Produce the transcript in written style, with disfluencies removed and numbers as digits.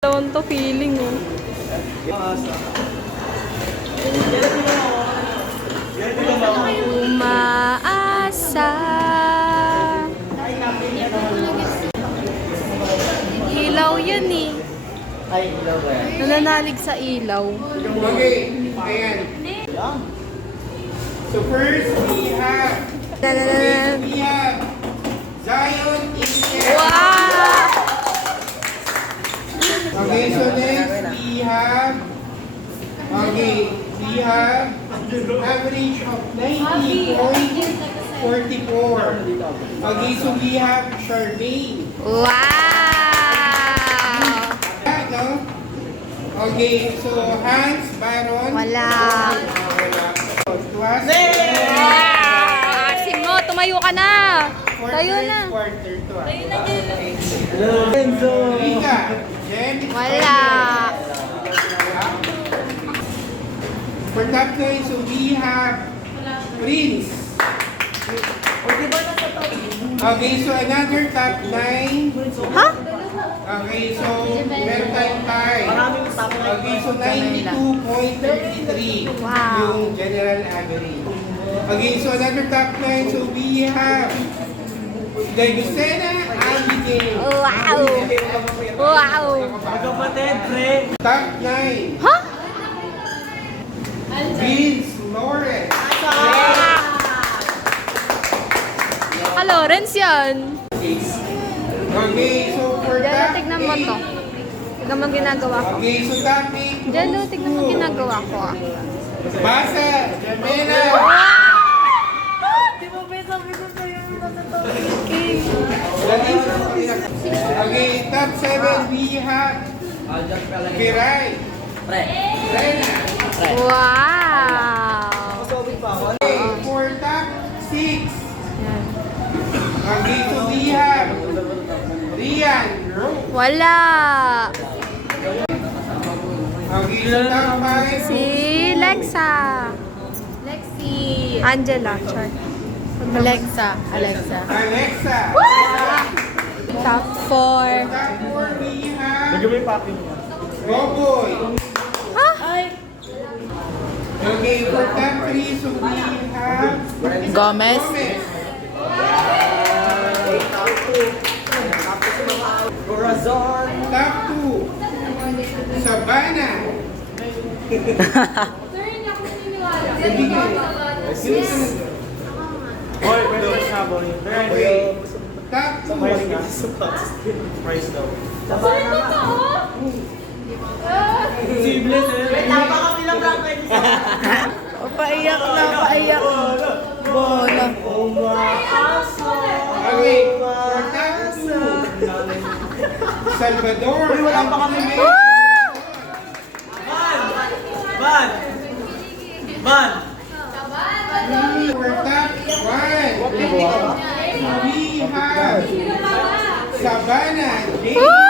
Taon to feeling oh. Umaasa. Ilaw yan eh. Ay, ilaw ba yan? Nananalig sa ilaw. Okay, ayan. So first we have Zion India. Wow! Okay, so next we have average of 90.44. Okay, so we have Charmaine. Wow! No? Okay, so Hans Baron. Wala. Tuwas. Asin mo, tumayo ka na. Tayo na. Quarter, tuwas. Enzo! Rika. Jen. Wala. For top 9, so we have Prince. Okay, so another top 9. Ha? Okay, so meron tayong tie. Okay, so 92.33 Wow. yung general average. Okay, so another top 9, so we have Dagusena Abigail. Wow! Wow! Magkapatid, pre! Top 9, Ha? Vince Lawrence. Ah, Lawrence yan. Okay, so for Diyan, top tignan mo to. 8. Tignan mo ginagawa ko. Okay, so top 8. Diyan, tignan mo ginagawa ko ah. Basa, Jamela. Okay, top 7 we have Piray. Pre! Rena. Wow! Okay, for top 6. Yan. Okay, so we have Rian. Wala! Okay, so top 5. Si Lexa. Lexi. Angela. Char. Alexa. Alexa. Top 4. Top 4 we have Medyo may packing. Boboy. Ha? Okay, for top 3, so we have Gomez. Gomez. Corazon! Top 2, Savannah. Hindi ka. Hoy, pwede mo siya, boy. Okay. Top 2, Price daw. Paiyak na, paiyak. Bola. okay, for top 2, Salvador. Wala pa kami. Ban! Ban! For top 1, we have Savannah. James.